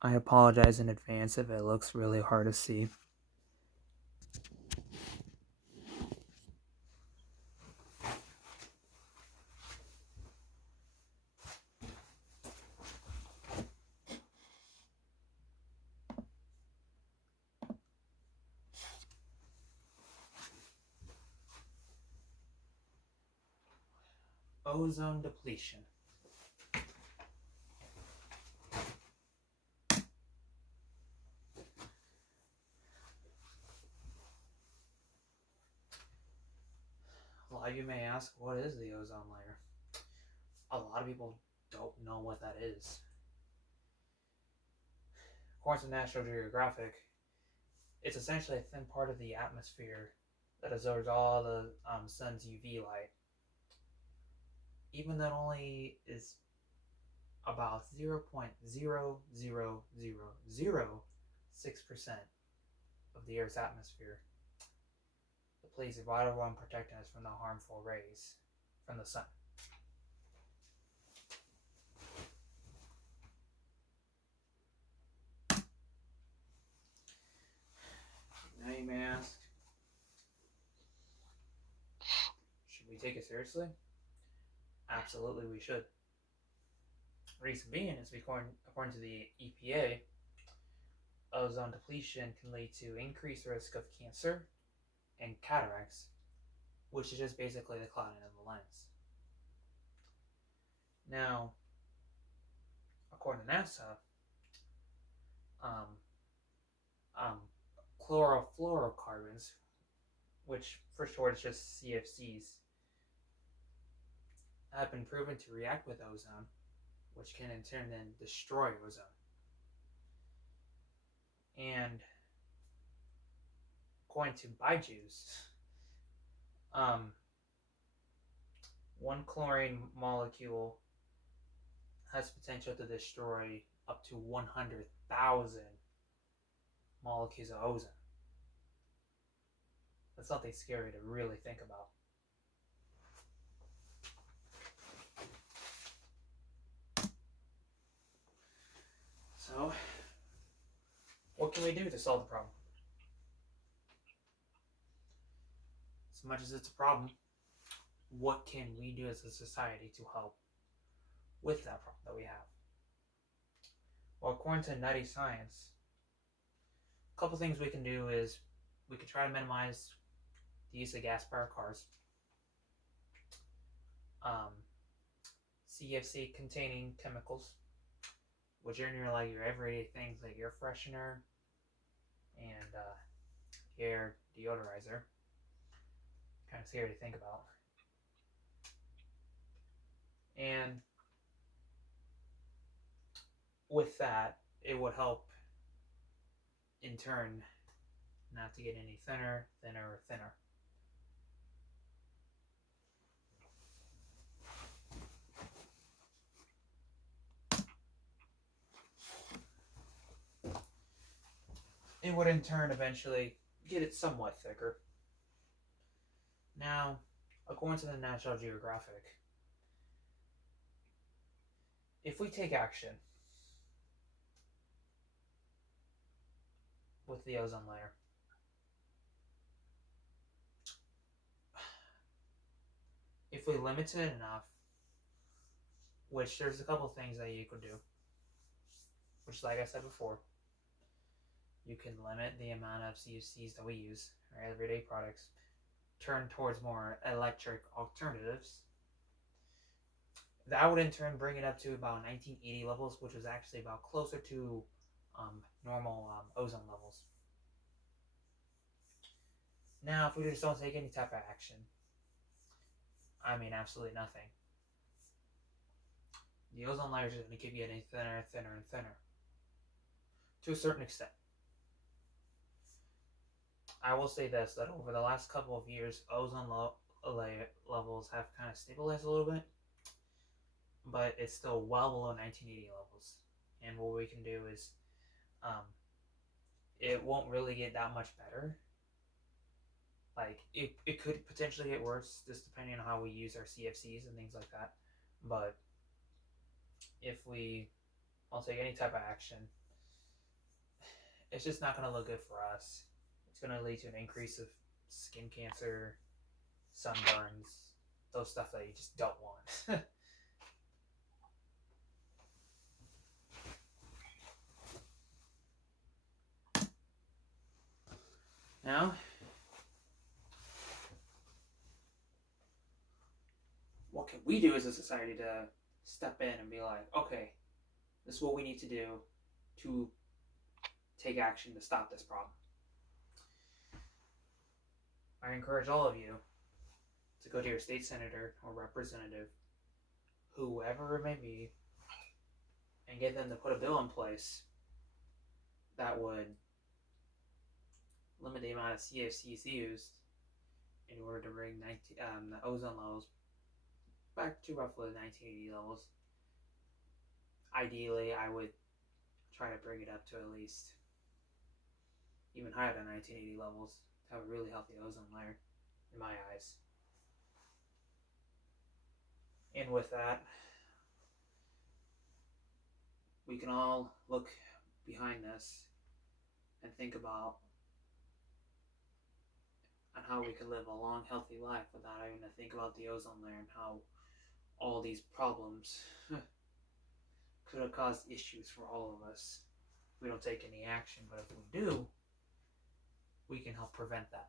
I apologize in advance if it looks really hard to see. Ozone depletion. A lot of you may ask, what is the ozone layer? A lot of people don't know what that is. According to National Geographic, it's essentially a thin part of the atmosphere that absorbs all the sun's UV light. Even though it only is about 0.00006% of the Earth's atmosphere, it plays a vital role in protecting us from the harmful rays from the sun. Now you may ask, should we take it seriously? Absolutely, we should. Reason being is according to the EPA, ozone depletion can lead to increased risk of cancer and cataracts, which is just basically the clouding of the lens. Now, according to NASA, um, um, chlorofluorocarbons, which for short is just CFCs, have been proven to react with ozone, which can in turn then destroy ozone. And according to BIJUICE, one chlorine molecule has potential to destroy up to 100,000 molecules of ozone. That's something scary to really think about. So, what can we do to solve the problem? As much as it's a problem, what can we do as a society to help with that problem that we have? Well, according to Nutty Science, a couple things we can do is we could try to minimize the use of gas-powered cars. CFC containing chemicals, which are near like your everyday things like air freshener and air deodorizer. Kind of scary to think about. And with that, it would help in turn not to get any thinner. It would in turn eventually get it somewhat thicker. Now, according to the National Geographic, if we take action with the ozone layer, if we limit it enough, which there's a couple things that you could do, which like I said before, you can limit the amount of CFCs that we use, our everyday products, turn towards more electric alternatives. That would in turn bring it up to about 1980 levels, which was actually about closer to normal ozone levels. Now, if we just don't take any type of action, I mean absolutely nothing, the ozone layer is going to keep getting thinner and thinner and thinner to a certain extent. I will say this, that over the last couple of years, ozone layer levels have kind of stabilized a little bit, but it's still well below 1980 levels. And what we can do is, it won't really get that much better. Like, it could potentially get worse, just depending on how we use our CFCs and things like that. But if we don't take any type of action, it's just not going to look good for us. It's going to lead to an increase of skin cancer, sunburns, those stuff that you just don't want. Now, what can we do as a society to step in and be like, okay, this is what we need to do to take action to stop this problem? I encourage all of you to go to your state senator or representative, whoever it may be, and get them to put a bill in place that would limit the amount of CFCs used in order to bring the ozone levels back to roughly the 1980 levels. Ideally, I would try to bring it up to at least even higher than 1980 levels to have a really healthy ozone layer, in my eyes. And with that, we can all look behind this and think about on how we could live a long, healthy life without having to think about the ozone layer and how all these problems could have caused issues for all of us. We don't take any action, but if we do, we can help prevent that.